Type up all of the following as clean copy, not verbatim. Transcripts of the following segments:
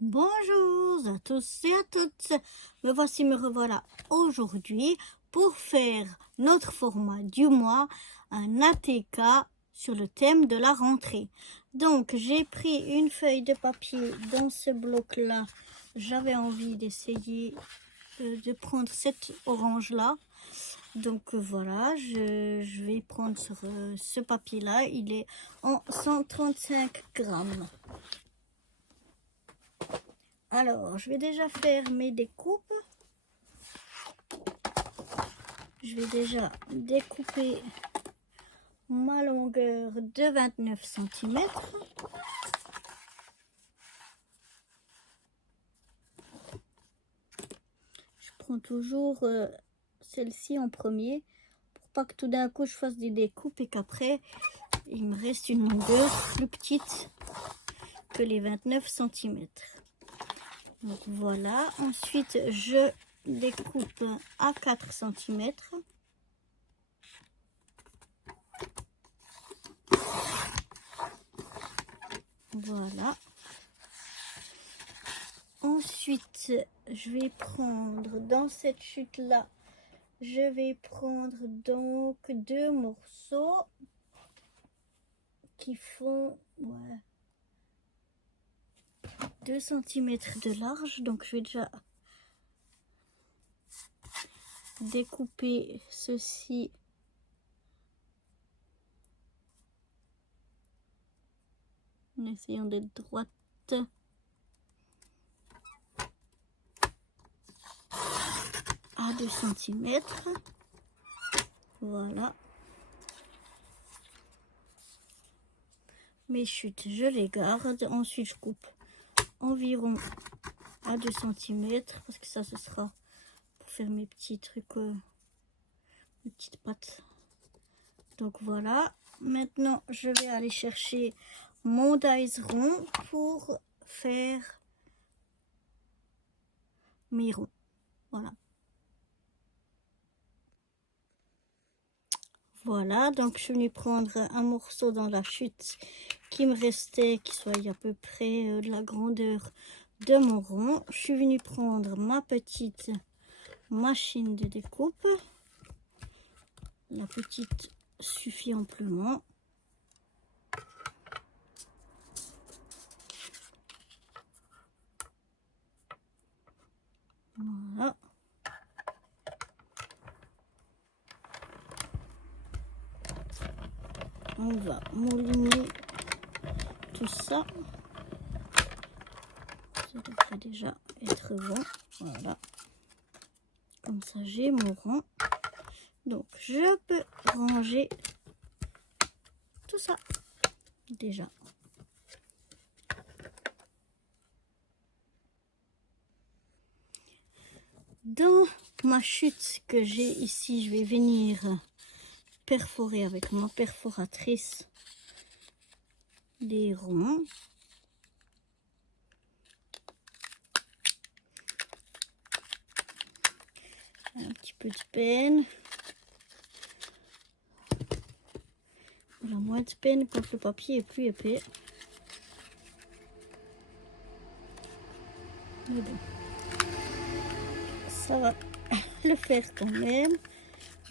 Bonjour à tous et à toutes, me revoilà aujourd'hui pour faire notre format du mois, un ATK sur le thème de la rentrée. Donc j'ai pris une feuille de papier dans ce bloc-là, j'avais envie d'essayer de prendre cette orange-là. Donc voilà, je vais prendre sur ce papier-là, il est en 135 grammes. Alors, je vais déjà faire mes découpes. Je vais déjà découper ma longueur de 29 cm. Je prends toujours celle-ci en premier pour pas que tout d'un coup je fasse des découpes et qu'après il me reste une longueur plus petite que les 29 cm. Donc voilà, ensuite je découpe à 4 cm. Voilà. Ensuite, je vais prendre dans cette chute-là, je vais prendre donc deux morceaux qui font 2 cm de large. Donc je vais déjà découper ceci en essayant d'être droite. À 2 cm. Voilà. Mes chutes, je les garde. Ensuite, je coupe environ à 2 cm parce que ça, ce sera pour faire mes petits trucs, mes petites pattes. Donc voilà. Maintenant, je vais aller chercher mon dies rond pour faire mes ronds. Voilà. Voilà, donc je suis venue prendre un morceau dans la chute qui me restait, qui soit à peu près de la grandeur de mon rond. Je suis venue prendre ma petite machine de découpe. La petite suffit amplement. Voilà. On va mouliner tout ça. Ça devrait déjà être bon. Voilà. Comme ça, j'ai mon rond. Donc, je peux ranger tout ça déjà. Dans ma chute que j'ai ici, je vais venir perforer avec ma perforatrice des ronds. Un petit peu de peine. Voilà, moins de peine quand le papier est plus épais. Mais bon, ça va le faire quand même.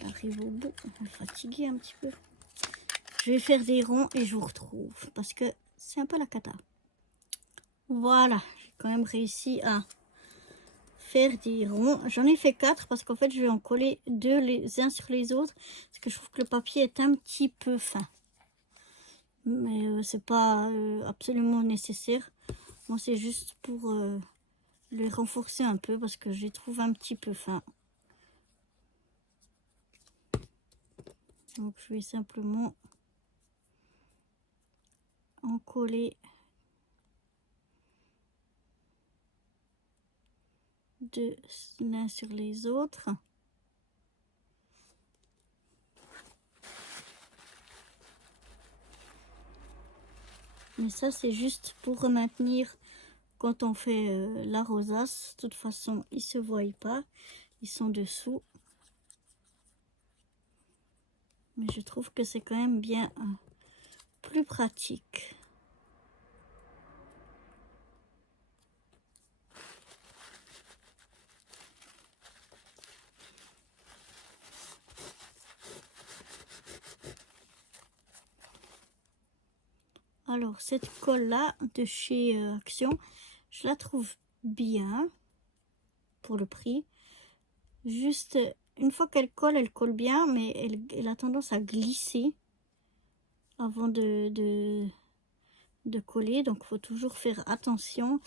J'arrive au bout, on est fatigué un petit peu. Je vais faire des ronds et je vous retrouve parce que c'est un peu la cata. Voilà, j'ai quand même réussi à faire des ronds. J'en ai fait 4 parce qu'en fait je vais en coller 2 les uns sur les autres parce que je trouve que le papier est un petit peu fin. Mais c'est pas absolument nécessaire. Moi c'est juste pour le renforcer un peu parce que je les trouve un petit peu fin. Donc je vais simplement en coller deux l'un sur les autres. Mais ça c'est juste pour maintenir quand on fait la rosace. De toute façon ils se voient pas, ils sont dessous. Mais je trouve que c'est quand même bien plus pratique. Alors, cette colle-là de chez Action, je la trouve bien pour le prix. Juste, une fois qu'elle colle bien, mais elle a tendance à glisser avant de coller. Donc, il faut toujours faire attention.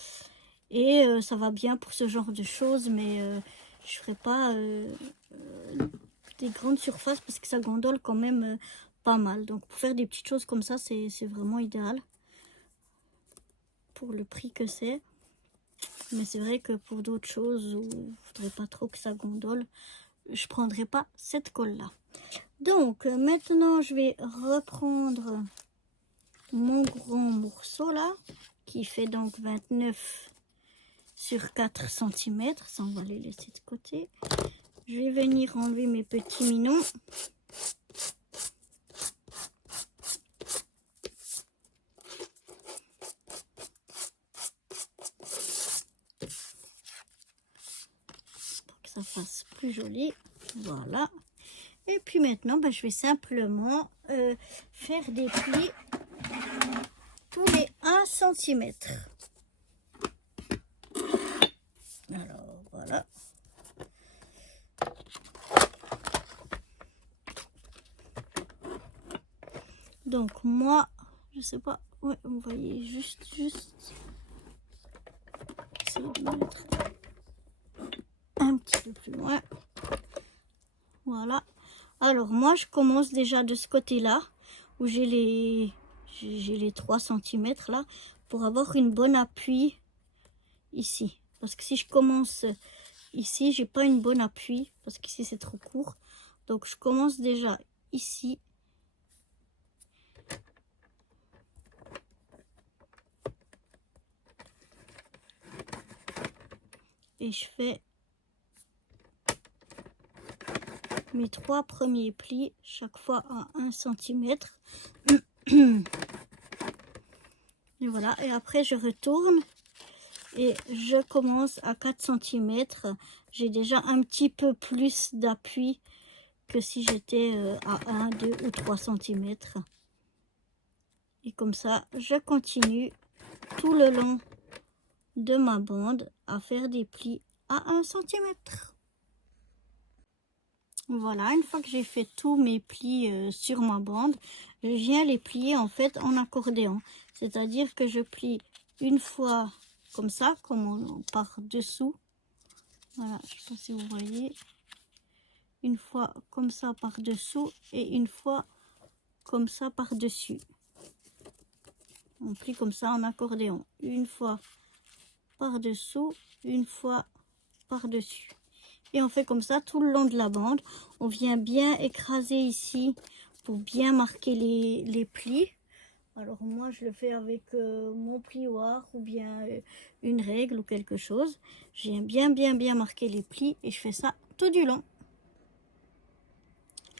Et ça va bien pour ce genre de choses, mais je ferai pas des grandes surfaces parce que ça gondole quand même pas mal. Donc, pour faire des petites choses comme ça, c'est vraiment idéal pour le prix que c'est. Mais c'est vrai que pour d'autres choses où il ne faudrait pas trop que ça gondole, je prendrai pas cette colle là. Donc maintenant je vais reprendre mon grand morceau là qui fait donc 29 sur 4 cm. Ça, on va les laisser de côté. Je vais venir enlever mes petits minons. Ça fasse plus joli, voilà. Et puis maintenant je vais simplement faire des plis tous les 1 cm. Alors voilà, donc moi je sais pas, ouais, vous voyez juste essayer de mettre un petit peu plus loin. Voilà. Alors moi je commence déjà de ce côté là où j'ai les 3 cm là pour avoir une bonne appui ici, parce que si je commence ici j'ai pas une bonne appui parce qu'ici c'est trop court. Donc je commence déjà ici et je fais mes 3 premiers plis chaque fois à 1 cm. Et voilà, et après je retourne et je commence à 4 cm. J'ai déjà un petit peu plus d'appui que si j'étais à 1, 2 ou 3 cm. Et comme ça, je continue tout le long de ma bande à faire des plis à 1 cm. Voilà, une fois que j'ai fait tous mes plis sur ma bande, je viens les plier en fait en accordéon. C'est-à-dire que je plie une fois comme ça, comme par dessous. Voilà, je ne sais pas si vous voyez. Une fois comme ça par dessous et une fois comme ça par dessus. On plie comme ça en accordéon. Une fois par dessous, une fois par dessus. Et on fait comme ça tout le long de la bande. On vient bien écraser ici pour bien marquer les plis. Alors moi je le fais avec mon plioir ou bien une règle ou quelque chose. Je viens bien marquer les plis et je fais ça tout du long.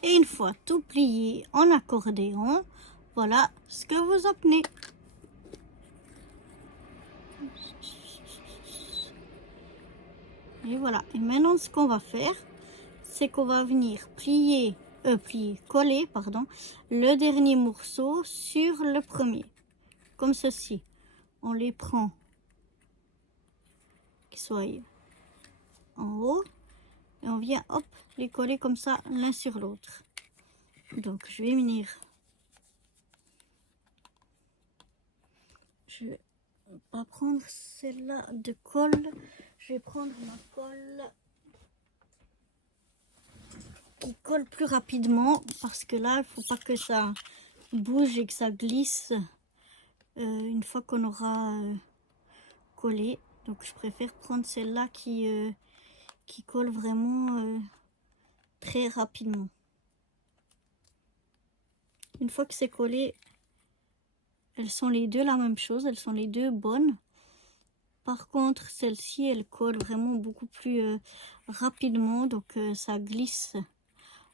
Et une fois tout plié en accordéon, voilà ce que vous obtenez. Et voilà. Et maintenant ce qu'on va faire, c'est qu'on va venir coller, pardon, le dernier morceau sur le premier. Comme ceci. On les prend, qu'ils soient en haut, et on vient, hop, les coller comme ça, l'un sur l'autre. Donc, je vais venir, je vais pas prendre celle-là de colle, je vais prendre ma colle qui colle plus rapidement, parce que là, il faut pas que ça bouge et que ça glisse une fois qu'on aura collé. Donc je préfère prendre celle-là qui colle vraiment très rapidement. Une fois que c'est collé, elles sont les deux la même chose, elles sont les deux bonnes. Par contre, celle-ci, elle colle vraiment beaucoup plus rapidement, donc ça glisse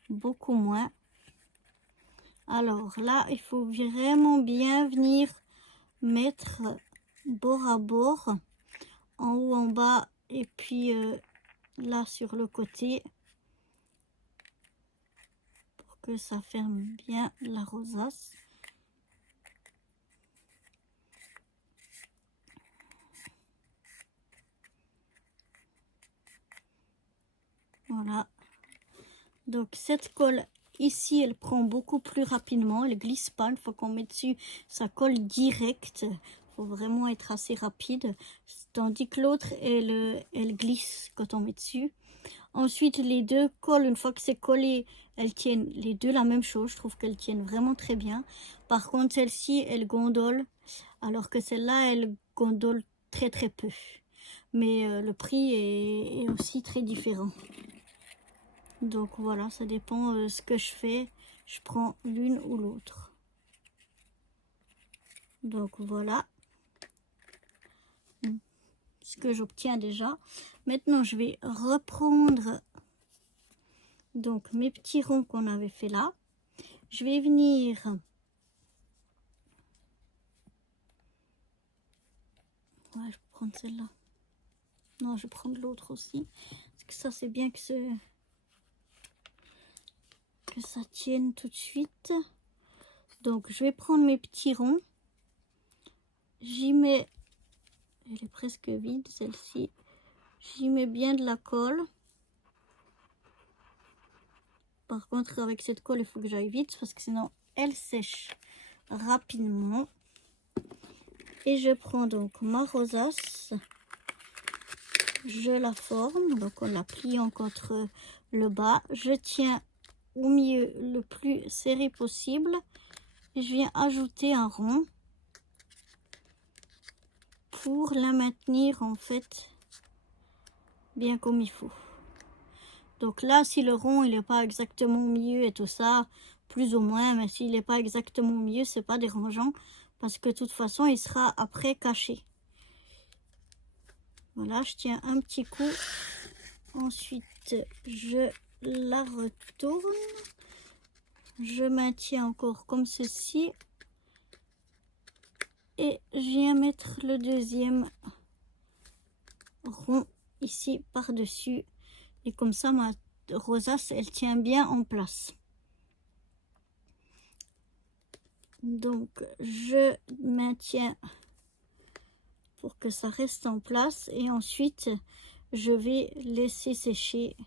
beaucoup moins. Alors là, il faut vraiment bien venir mettre bord à bord, en haut, en bas, et puis là sur le côté, pour que ça ferme bien la rosace. Voilà. Donc cette colle ici, elle prend beaucoup plus rapidement. Elle glisse pas. Une fois qu'on met dessus, ça colle direct. Il faut vraiment être assez rapide. Tandis que l'autre, elle glisse quand on met dessus. Ensuite, les deux collent, une fois que c'est collé, elles tiennent les deux la même chose. Je trouve qu'elles tiennent vraiment très bien. Par contre, celle-ci, elle gondole, alors que celle-là, elle gondole très très peu. Mais le prix est aussi très différent. Donc voilà, ça dépend ce que je fais. Je prends l'une ou l'autre. Donc voilà ce que j'obtiens déjà. Maintenant, je vais reprendre donc mes petits ronds qu'on avait fait là. Je vais venir je vais prendre celle-là. Non, je vais prendre l'autre aussi. Parce que ça, c'est bien que ça tienne tout de suite. Donc, je vais prendre mes petits ronds. J'y mets... Elle est presque vide, celle-ci. J'y mets bien de la colle. Par contre, avec cette colle, il faut que j'aille vite parce que sinon, elle sèche rapidement. Et je prends donc ma rosace. Je la forme. Donc, on la plie en contre le bas. Je tiens au milieu le plus serré possible. Et je viens ajouter un rond pour la maintenir en fait bien comme il faut. Donc là, si le rond il n'est pas exactement au milieu et tout ça, plus ou moins, mais s'il n'est pas exactement au milieu, c'est pas dérangeant parce que de toute façon, il sera après caché. Voilà, je tiens un petit coup. Ensuite, je la retourne. Je maintiens encore comme ceci. Et je viens mettre le deuxième rond ici par-dessus. Et comme ça, ma rosace, elle tient bien en place. Donc, je maintiens pour que ça reste en place. Et ensuite, je vais laisser sécher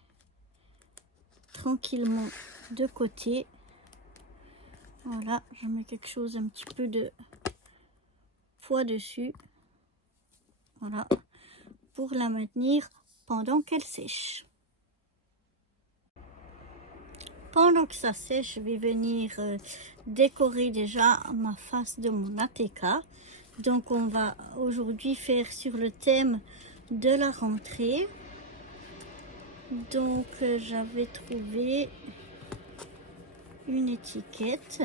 tranquillement de côté. Voilà, je mets quelque chose, un petit peu de poids dessus. Voilà, pour la maintenir pendant qu'elle sèche. Pendant que ça sèche, je vais venir décorer déjà ma face de mon ATK. Donc on va aujourd'hui faire sur le thème de la rentrée. Donc j'avais trouvé une étiquette.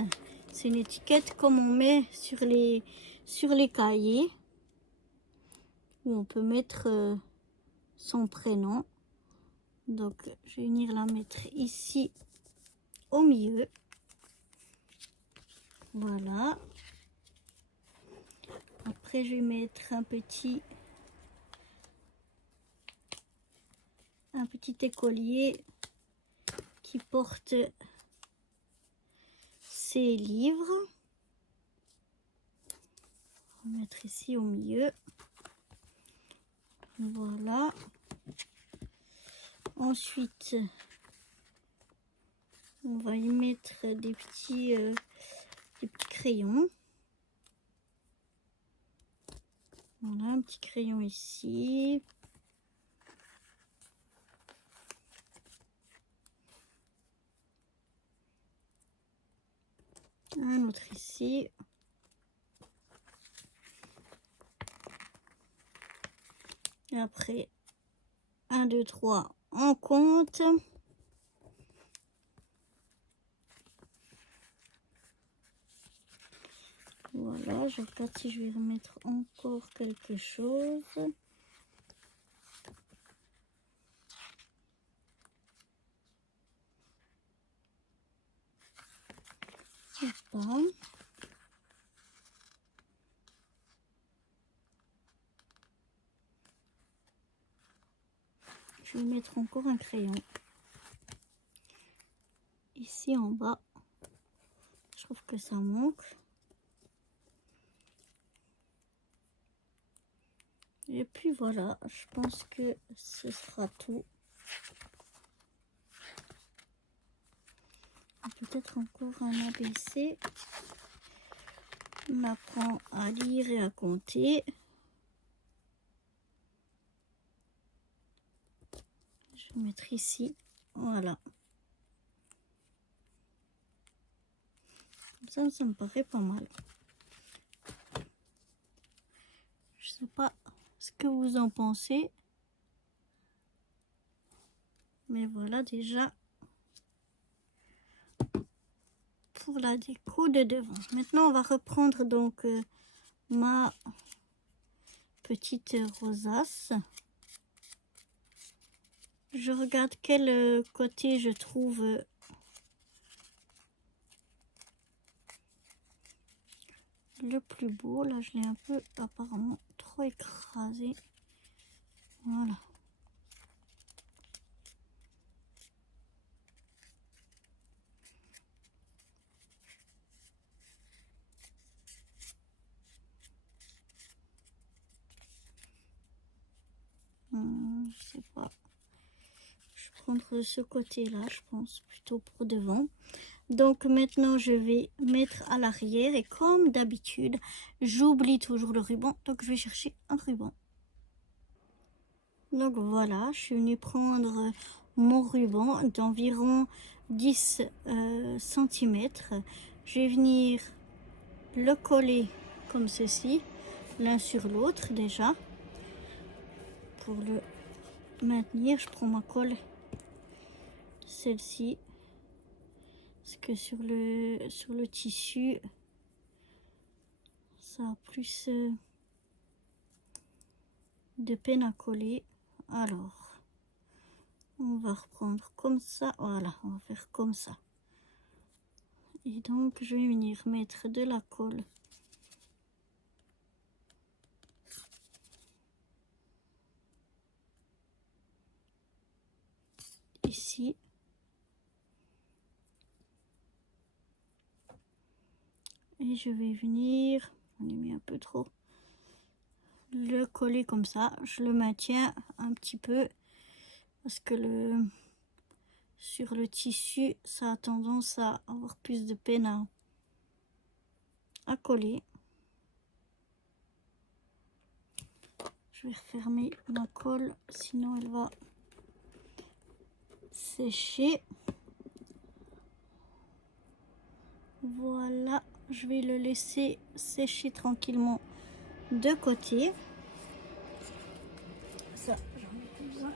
C'est une étiquette comme on met sur les cahiers. Où on peut mettre son prénom. Donc je vais venir la mettre ici au milieu. Voilà. Après, je vais mettre un petit écolier qui porte ses livres. On va mettre ici au milieu. Voilà. Ensuite, on va y mettre des petits crayons. Voilà, un petit crayon ici. Un autre ici. Et après, 1, 2, 3, on compte. Voilà, je regarde si je vais remettre encore quelque chose. Pas. Je vais mettre encore un crayon. Ici en bas, je trouve que ça manque. Et puis voilà, je pense que ce sera tout. Peut-être encore un ABC. On apprend à lire et à compter. Je vais mettre ici. Voilà. Comme ça me paraît pas mal. Je sais pas ce que vous en pensez. Mais voilà déjà pour la déco de devant. Maintenant, on va reprendre donc ma petite rosace. Je regarde quel côté je trouve le plus beau. Là, je l'ai un peu apparemment trop écrasé. Voilà. Je sais pas. Je vais prendre ce côté-là, je pense, plutôt pour devant. Donc maintenant, je vais mettre à l'arrière. Et comme d'habitude, j'oublie toujours le ruban. Donc je vais chercher un ruban. Donc voilà, je suis venue prendre mon ruban d'environ 10 cm. Je vais venir le coller comme ceci, l'un sur l'autre déjà. Pour le maintenir, je prends ma colle, celle-ci. Parce que sur le tissu, ça a plus de peine à coller. Alors, on va reprendre comme ça. Voilà, on va faire comme ça. Et donc, je vais venir mettre de la colle ici. Et je vais venir, on est mis un peu trop, le coller comme ça. Je le maintiens un petit peu parce que sur le tissu, ça a tendance à avoir plus de peine à coller. Je vais refermer ma colle, sinon elle va sécher. Voilà, je vais le laisser sécher tranquillement de côté. Ça, j'en ai plus besoin.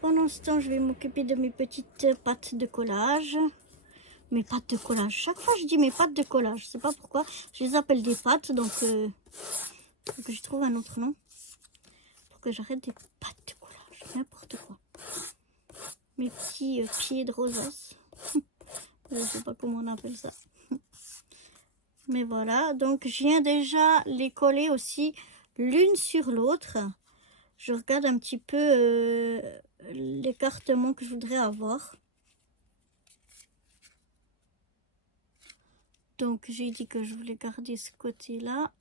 Pendant ce temps, je vais m'occuper de mes petites pâtes de collage. Mes pâtes de collage. Chaque fois, je dis mes pâtes de collage. Je sais pas pourquoi. Je les appelle des pâtes, donc faut que je trouve un autre nom. Pour que j'arrête des pâtes de collage. N'importe quoi. Mes petits pieds de rosace. Je sais pas comment on appelle ça. Mais voilà. Donc, je viens déjà les coller aussi l'une sur l'autre. Je regarde un petit peu l'écartement que je voudrais avoir. Donc, j'ai dit que je voulais garder ce côté-là.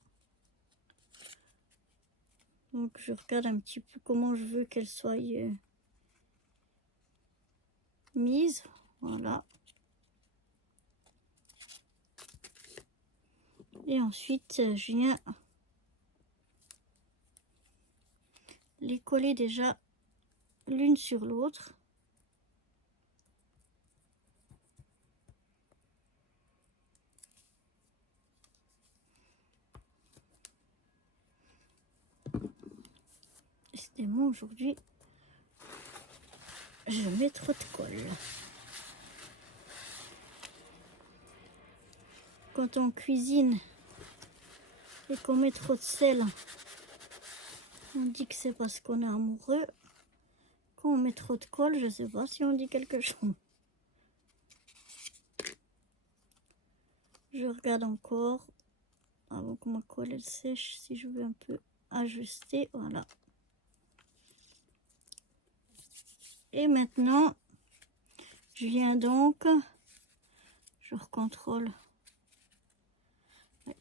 Donc, je regarde un petit peu comment je veux qu'elle soit mise. Voilà. Et ensuite, je viens les coller déjà l'une sur l'autre. Décidément, aujourd'hui, je mets trop de colle. Quand on cuisine et qu'on met trop de sel, on dit que c'est parce qu'on est amoureux. Quand on met trop de colle, je sais pas si on dit quelque chose. Je regarde encore avant que ma colle elle sèche, si je veux un peu ajuster. Voilà. Et maintenant, je viens donc, je recontrôle. Ouais,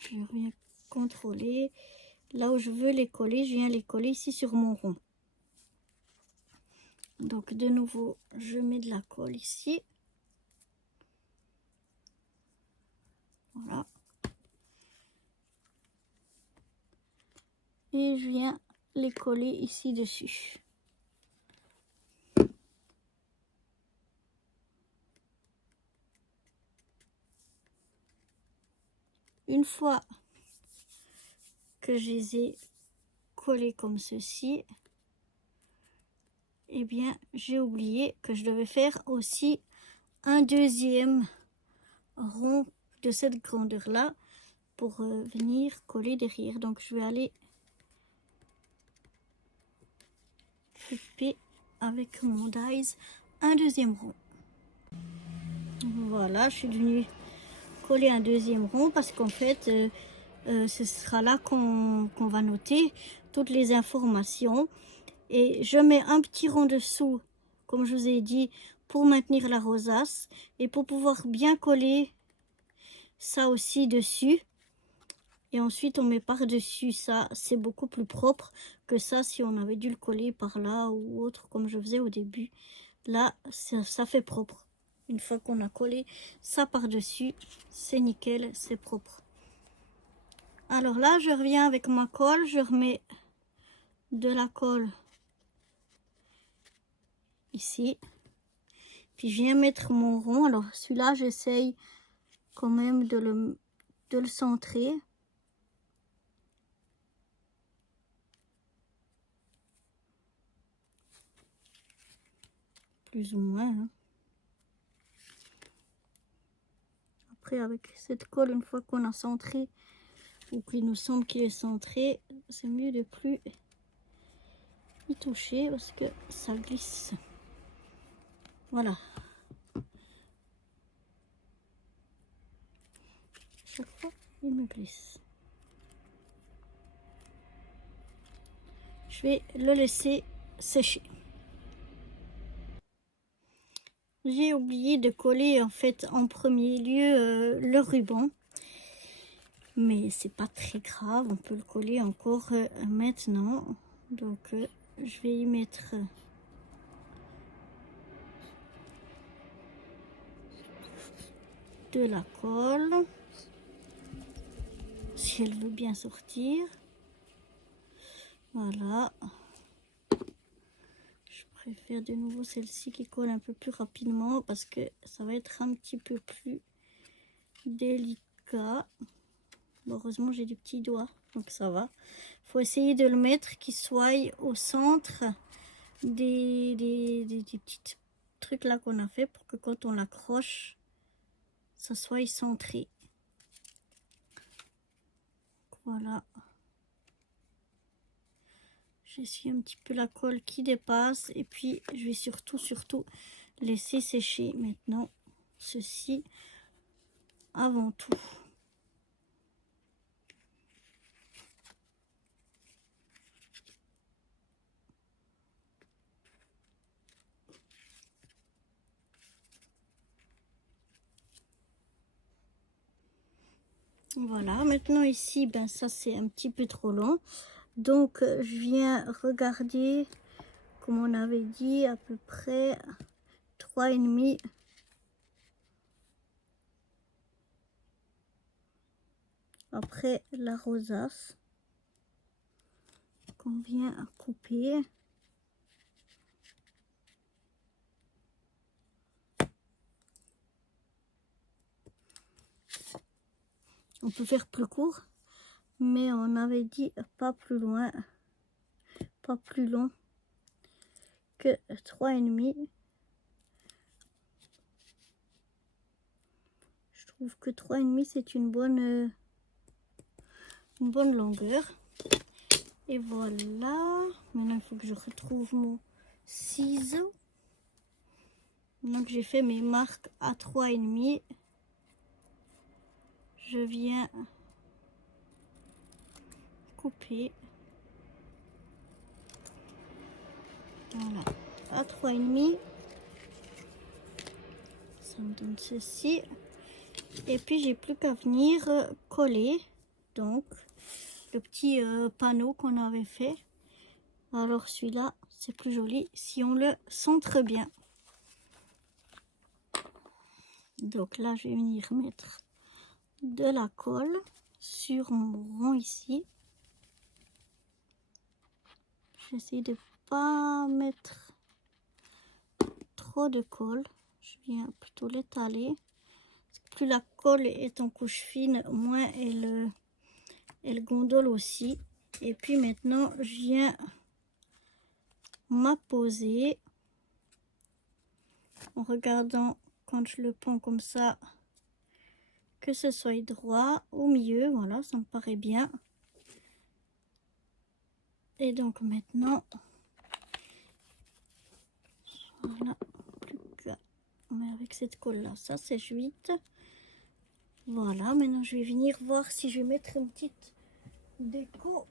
je viens contrôler. Là où je veux les coller, je viens les coller ici sur mon rond. Donc de nouveau, je mets de la colle ici. Voilà. Et je viens les coller ici dessus. Une fois que je les ai collés comme ceci, eh bien, j'ai oublié que je devais faire aussi un deuxième rond de cette grandeur-là pour venir coller derrière. Donc, je vais aller couper avec mon dies un deuxième rond. Voilà, je suis venue coller un deuxième rond parce qu'en fait, ce sera là qu'on va noter toutes les informations. Et je mets un petit rond dessous, comme je vous ai dit, pour maintenir la rosace et pour pouvoir bien coller ça aussi dessus. Et ensuite, on met par-dessus ça. C'est beaucoup plus propre que ça si on avait dû le coller par là ou autre, comme je faisais au début. Là, ça fait propre. Une fois qu'on a collé ça par-dessus, c'est nickel, c'est propre. Alors là, je reviens avec ma colle. Je remets de la colle ici. Puis je viens mettre mon rond. Alors celui-là, j'essaye quand même de le centrer. Plus ou moins. Hein. Après, avec cette colle, une fois qu'on a centré, ou qu'il nous semble qu'il est centré, c'est mieux de plus y toucher parce que ça glisse. Voilà. Chaque fois, il me glisse. Je vais le laisser sécher. J'ai oublié de coller en fait en premier lieu le ruban. Mais c'est pas très grave, on peut le coller encore maintenant. Donc je vais y mettre de la colle. Si elle veut bien sortir. Voilà. Je préfère de nouveau celle-ci qui colle un peu plus rapidement parce que ça va être un petit peu plus délicat. Bon, heureusement j'ai des petits doigts, donc ça va. Il faut essayer de le mettre qui soit au centre des petits trucs là qu'on a fait pour que quand on l'accroche, ça soit centré. Voilà. J'essuie un petit peu la colle qui dépasse et puis je vais surtout laisser sécher maintenant ceci avant tout. Voilà, maintenant ici, ben ça c'est un petit peu trop long. Donc je viens regarder, comme on avait dit, à peu près 3,5. Après la rosace qu'on vient couper. On peut faire plus court, mais on avait dit pas plus loin, pas plus long que 3,5. Je trouve que 3,5 c'est une bonne longueur. Et voilà. Maintenant il faut que je retrouve mon ciseau. Maintenant que j'ai fait mes marques à 3,5, je viens couper. Voilà, à 3,5. Ça me donne ceci. Et puis j'ai plus qu'à venir coller donc le petit panneau qu'on avait fait. Alors celui-là c'est plus joli si on le centre bien. Donc là je vais venir mettre de la colle sur mon rond ici. J'essaie de pas mettre trop de colle. Je viens plutôt l'étaler. Plus la colle est en couche fine, moins elle gondole aussi. Et puis maintenant, je viens m'apposer en regardant quand je le pends comme ça, que ce soit droit au milieu. Voilà, ça me paraît bien. Et donc maintenant, voilà, plus qu'à, mais avec cette colle là, ça c'est 8. Voilà, maintenant je vais venir voir si je vais mettre une petite déco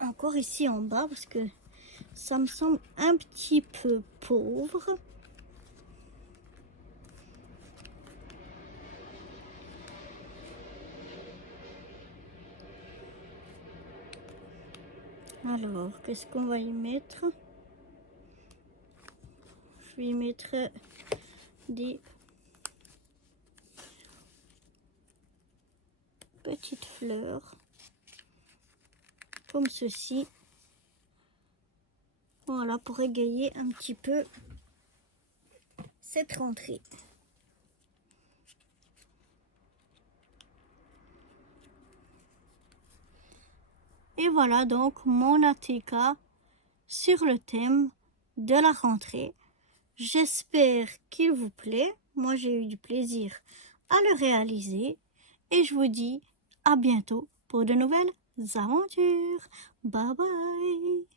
encore ici en bas parce que ça me semble un petit peu pauvre. Alors, qu'est-ce qu'on va y mettre? Je vais y mettre des petites fleurs comme ceci. Voilà, pour égayer un petit peu cette rentrée. Et voilà donc mon ATK sur le thème de la rentrée. J'espère qu'il vous plaît. Moi, j'ai eu du plaisir à le réaliser. Et je vous dis à bientôt pour de nouvelles aventures. Bye bye.